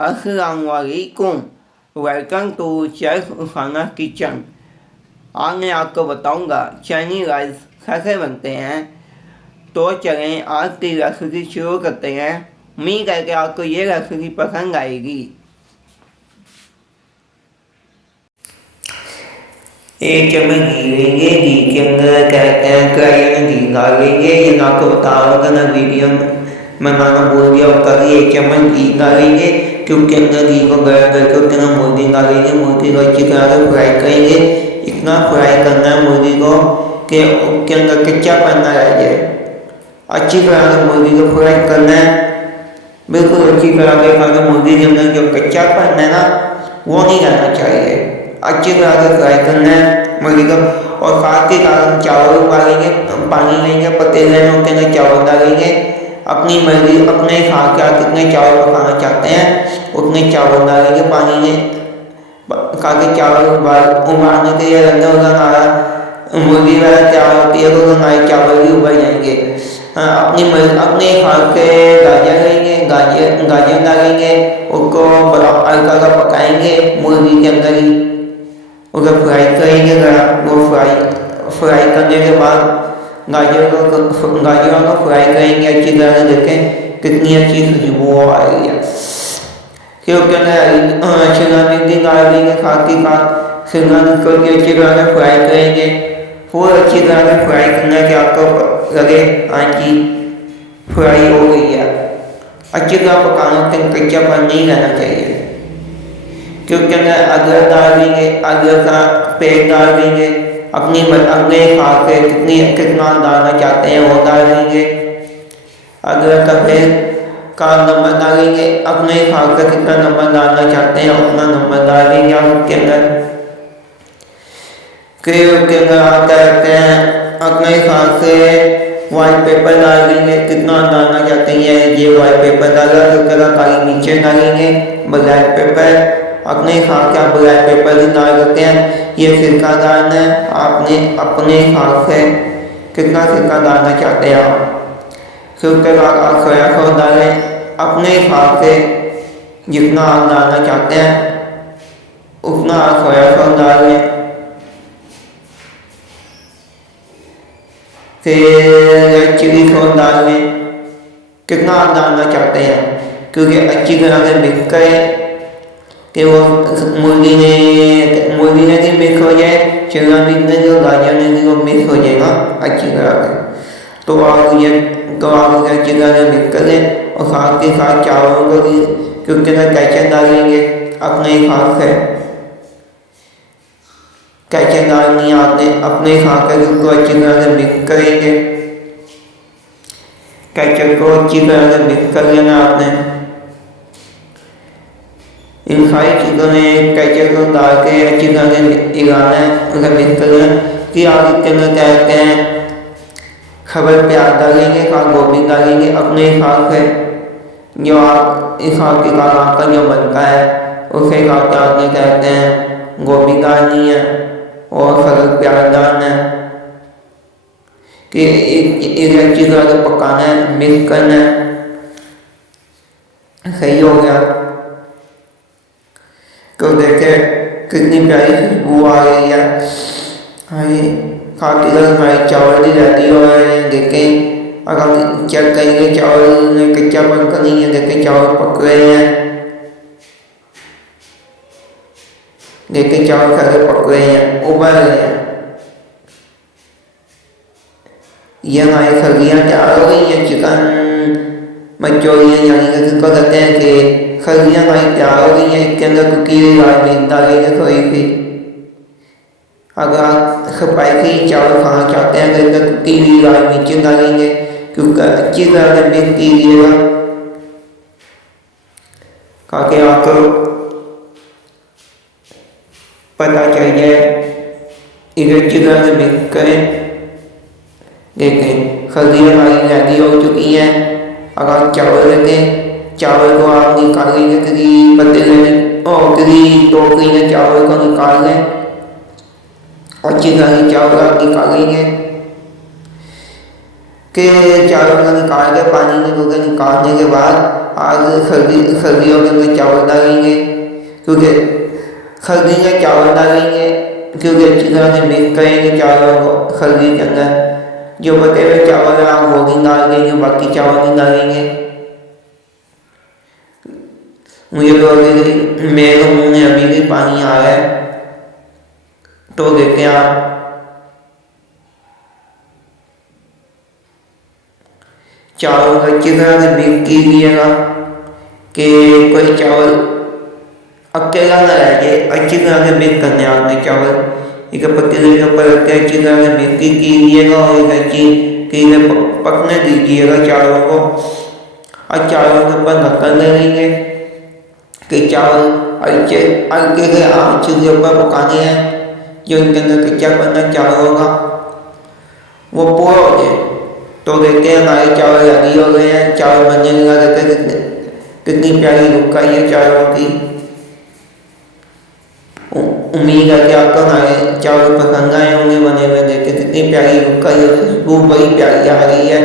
अस्सलामुअलैकुम। Welcome to chef खाना kitchen. आज मैं आपको बताऊंगा चाइनीज राइस कैसे बनते हैं। तो चलें आज की रेसिपी शुरू करते हैं। उम्मीद करके आपको ये रेसिपी पसंद आएगी। एक चम्मच घी लेंगे। घी के अंदर कढ़ाई में घी डालेंगे। ये मैं आपको बता रहा था ना, वीडियो बनाना भूल गया होता कि एक चम्मच घी डालेंगे, क्योंकि अंदर घी को गर्म करके उसके अंदर मुर्गी डालेंगे। मुर्गी को अच्छी तरह से फ्राई करेंगे। इतना फ्राई करना है मुर्गी को कि उसके अंदर कच्चापन ना रह जाए। अच्छी तरह से मुर्गी को फ्राई करना है, बिल्कुल अच्छी तरह से खाना। मुर्गी के अंदर जो कच्चापन है ना, वो नहीं रहना चाहिए। अच्छी तरह से फ्राई करना है मुर्गी को। और साथ के कारण चावल डालेंगे, पानी लेंगे, पतीले में उसके अंदर चावल डालेंगे। अपनी मर्जी, अपने हिसाब से आप कितने चावल पकाना चाहते हैं उतने चावल डालेंगे। पानी में काके चावल उबालने के लिए अंदर मुर्गी वाला चावल होती है तो हमारे चावल भी उबल जाएंगे। अपने हिसाब से गाजर लेंगे, गाजर डालेंगे, उसको हल्का सा पकाएंगे मुर्गी के अंदर ही। उसे फ्राई करेंगे। वो फ्राई करने के बाद गाजरों को फ्राई करेंगे अच्छी तरह से। देखें कितनी अच्छी खुशबू आ रही है। फिर उसके अंदर शिमला मिर्ची डाल देंगे। साथ ही साथ शिमला मिर्च को भी अच्छी तरह से फ्राई करेंगे। फुल अच्छी तरह से फ्राई करना कि आपको लगे हाँ जी फ्राई हो गई है। अच्छी तरह पकाना, कच्चापन नहीं रहना चाहिए। क्योंकि अंदर अदरक डाल देंगे, अदरक का पेस्ट डाल देंगे। अपने हिसाब से कितना डालना चाहते हैं वो डाल देंगे। अदरक का पेस्ट का नमक डालेंगे, अपने हिसाब से कितना नमक डालना चाहते हैं उतना नमक डाल देंगे आप उसके अंदर। फिर उसके अंदर आप करते हैं अपने हिसाब से वाइट पेपर डाल देंगे, कितना डालना चाहते हैं। ये वाइट पेपर डाला तो उसका काली मिर्चें डालेंगे। ब्लैक पेपर अपने हिसाब से आप ब्लैक पेपर भी डाल सकते हैं। ये सिरका डालना है आपने अपने हिसाब से कितना सिरका डालना चाहते हैं आप। फिर उसके बाद आप सोया सॉस डालें अपने हिसाब से, जितना आप डालना चाहते हैं उतना आप सोया सॉस डालें। फिर चिली सॉस डाल लें, कितना आप डालना चाहते हैं। क्योंकि अच्छी तरह से मिक्स करें कि वो मुर्गी ने भी मिक्स हो जाए, शिमला मिर्च में जो गाजर ने भी वो मिक्स हो जाएगा अच्छी तरह से। तो आप उसे अच्छी तरह से मिक्स कर लें। और साथ के साथ चावलों को भी क्योंकि कैचअप डालेंगे अपने हिसाब से। कैचअप डालनी है आपने अपने हिसाब से, उसको अच्छी तरह से मिक्स करेंगे। कैचअप को अच्छी तरह से मिक्स कर लेना आपने। इन सारी चीज़ों में कैचअप को डाल के अच्छी तरह से मिलाना है, उसे मिक्स करना है। फिर आप इसके अंदर क्या कहते हैं खबर प्याज डालेंगे, खास गोभी डालेंगे अपने हिसाब से। जो आप हिसाब के साथ आपका जो बनता है उस हिसाब से आपने कहते हैं गोभी डालनी है और खबर प्याज डालना है। कि इसे अच्छी तरह से पकाना है, मिक्स करना है। सही हो गया तो देखे कितनी प्यारी खुशबू आ रही है। खाती तरह हमारे चावल भी रेडी हो रहे हैं। देखें अगर हम चेक करेंगे चावल में कच्चापन का नहीं है। देखें चावल पक रहे हैं, देखें चावल सारे पक रहे हैं, उबल रहे हैं। ये हमारी सब्जियाँ तैयार हो गई हैं। चिकन मंचूरियन यानी कि जिसको कहते हैं कि सब्जियाँ हमारी तैयार हो गई हैं। इसके अंदर कुकी हुई लाल मिर्च डालेंगे थोड़ी सी। अगर आप स्पाइसी चावल खाना चाहते हैं तो इसमें कुकी हुई लाल मिर्च डालेंगे, क्योंकि अच्छी तरह से मिक्स कीजिएगा ताकि आपको पता चल जाए। इसे अच्छी तरह से मिक्स करें। देखें सब्जियाँ हमारी रेडी हो चुकी हैं। अगर चावल लेते चावल को आप निकालेंगे किसी पतीले में और किसी टोकरी में चावल को निकाल लें। अच्छी तरह चावल आप निकालेंगे कि चावल को निकाल के पानी में धो के निकालने के बाद आज सर्दियों के अंदर चावल डालेंगे, क्योंकि सर्दी में चावल डालेंगे क्योंकि अच्छी तरह से मिक्स करेंगे चावलों को सर्दी के अंदर। जो बचे हुए चावल हैं वो नहीं डाल देंगे, बाकी चावल नहीं डालेंगे। मुझे तो मेरे मुंह में अभी भी पानी आ रहा है, तो देखें आप। चावल को अच्छी तरह से मिक्स कीजिएगा कि कोई चावल अकेला ना रह जाए। अच्छी तरह से मिक्स करने आपने चावल एक पतीले के ऊपर रख के अच्छी तरह से मिक्स कीजिएगा और एक अच्छी चीज़ें पकने दीजिएगा चावलों को। और चावलों के ऊपर ढक्कन ले लेंगे कि चावल हल्के से आँच के ऊपर पकाने हैं। जो इनके अंदर कच्चा पन्ना चावल होगा वो पूरा हो जाए। तो देखते हैं हमारे चावल रेडी हो गए हैं। चावल बनने लगा, देखते कितनी प्यारी लुक आई है चावलों की। उम्मीद है कि आपको हमारे चावल पसंद आए होंगे बने हुए। देखते कितनी प्यारी लुक आई है, खुशबू बड़ी प्यारी आ रही है।